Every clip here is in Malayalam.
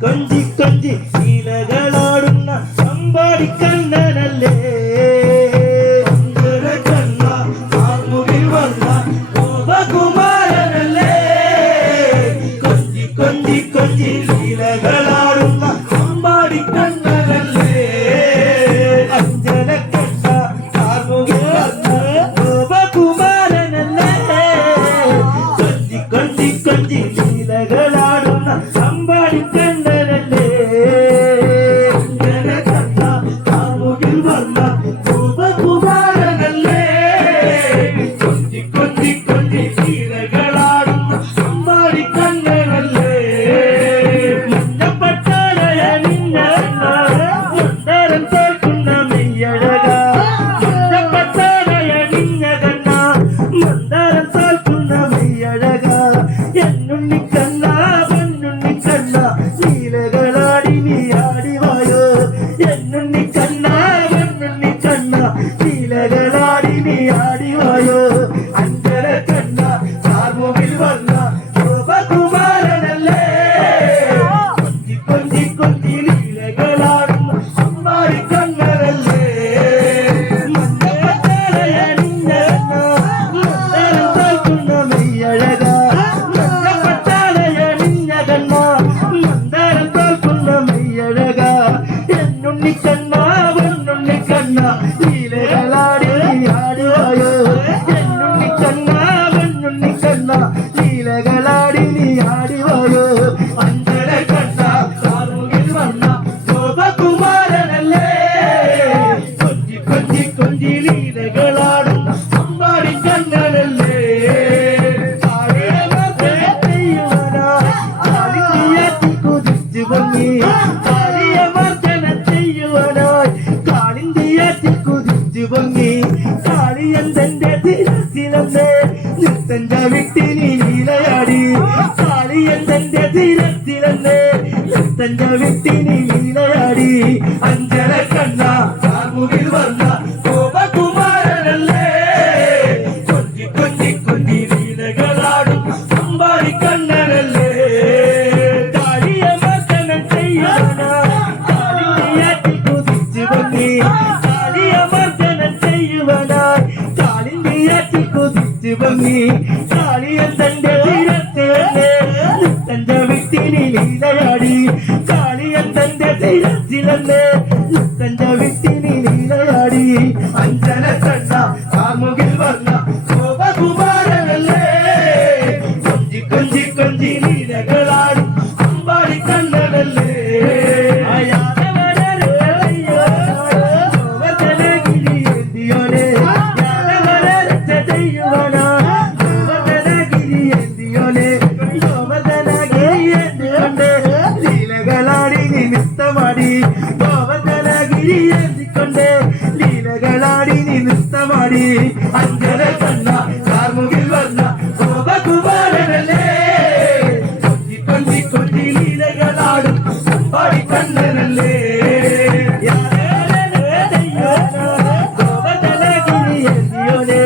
കൊഞ്ചി കൊഞ്ചി നീലകളാടുന്ന അമ്പാടി കണ്ണനല്ലേ കണ്ണ ആർമുകിൽ വന്ന ഗോപകുമാരനല്ലേ കൊഞ്ചി കൊഞ്ചി കൊഞ്ചി നീലകളാടുന്ന അമ്പാടി കണ്ണനല്ലേ അഞ്ജന കണ്ണ ആർമുകിൽ വന്ന ഗോപകുമാരനല്ലേ കൊഞ്ചി കൊഞ്ചി കൊഞ്ചി നീലകളാടുന്ന അമ്പാടി ീലയാടി അഞ്ജന കണ്ണ ആർമുകിൽ വന്ന ഗോപകുമാരനല്ലേ കൊഞ്ചി കൊഞ്ചി കൊഞ്ചി ലീലകളാടും അമ്പാടി കണ്ണനല്ലേ കാളിയമർദ്ദനം ചെയ്യുവാനായി കുതിച്ചു പൊങ്ങി കാളിയമർദ്ദനം ചെയ്യുവാനായി കാളിന്തിയാറ്റി കുതിച്ചു പൊങ്ങി കാളിയൻ തന്റെ തീരത്തിലെ തന്റെ വിട്ടിനി ലീലയാടി കാളിയൻ തന്റെ തീരത്തിലെ തന്റെ വിട്ടിനി ലീലയാടി അഞ്ജന കണ്ണ ആർമുകിൽ വന്ന ഗോപകുമാരനല്ലേ കൊഞ്ചി കൊഞ്ചി കൊഞ്ചി ലീലകളാടും അമ്പാടി കണ്ണനല്ലേ ലീലകളാടി നീ നൃത്തമാടി അഞ്ജന കണ്ണ കാർമുകിൽ വന്ന ഗോപകുമാരനല്ലേ കൊഞ്ചി കൊഞ്ചി കൊഞ്ചി ലീലകളാടും അമ്പാടി കണ്ണനല്ലേ ഗോവർദ്ധനഗിരി എന്തിയോനെ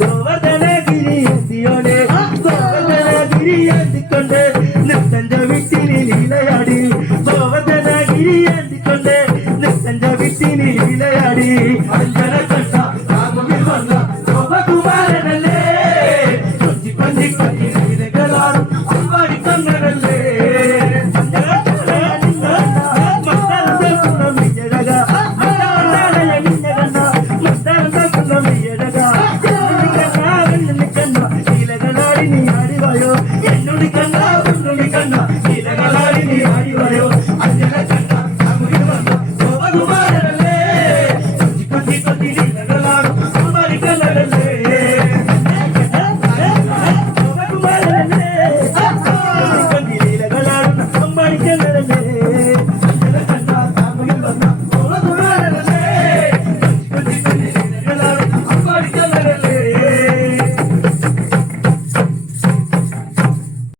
ഗോവർദ്ധനഗിരി എന്തിയോനെ ഗോവർദ്ധനഗിരി എന്തിക്കൊണ്ട് നൃത്തന്റെ വിട്ടിനി ലീലയാടി ഗോവർദ്ധനഗിരി എന്തിക്കൊണ്ട് നൃത്തന്റെ വിട്ടിനി ലീലയാടി അഞ്ജന കണ്ണ ആർമുകിൽ വന്ന ഗോപകുമാരനല്ലേ കൊഞ്ചി കൊഞ്ചി കൊഞ്ചി ലീലകളാടും അമ്പാടി കണ്ണനല്ലേ Somebody can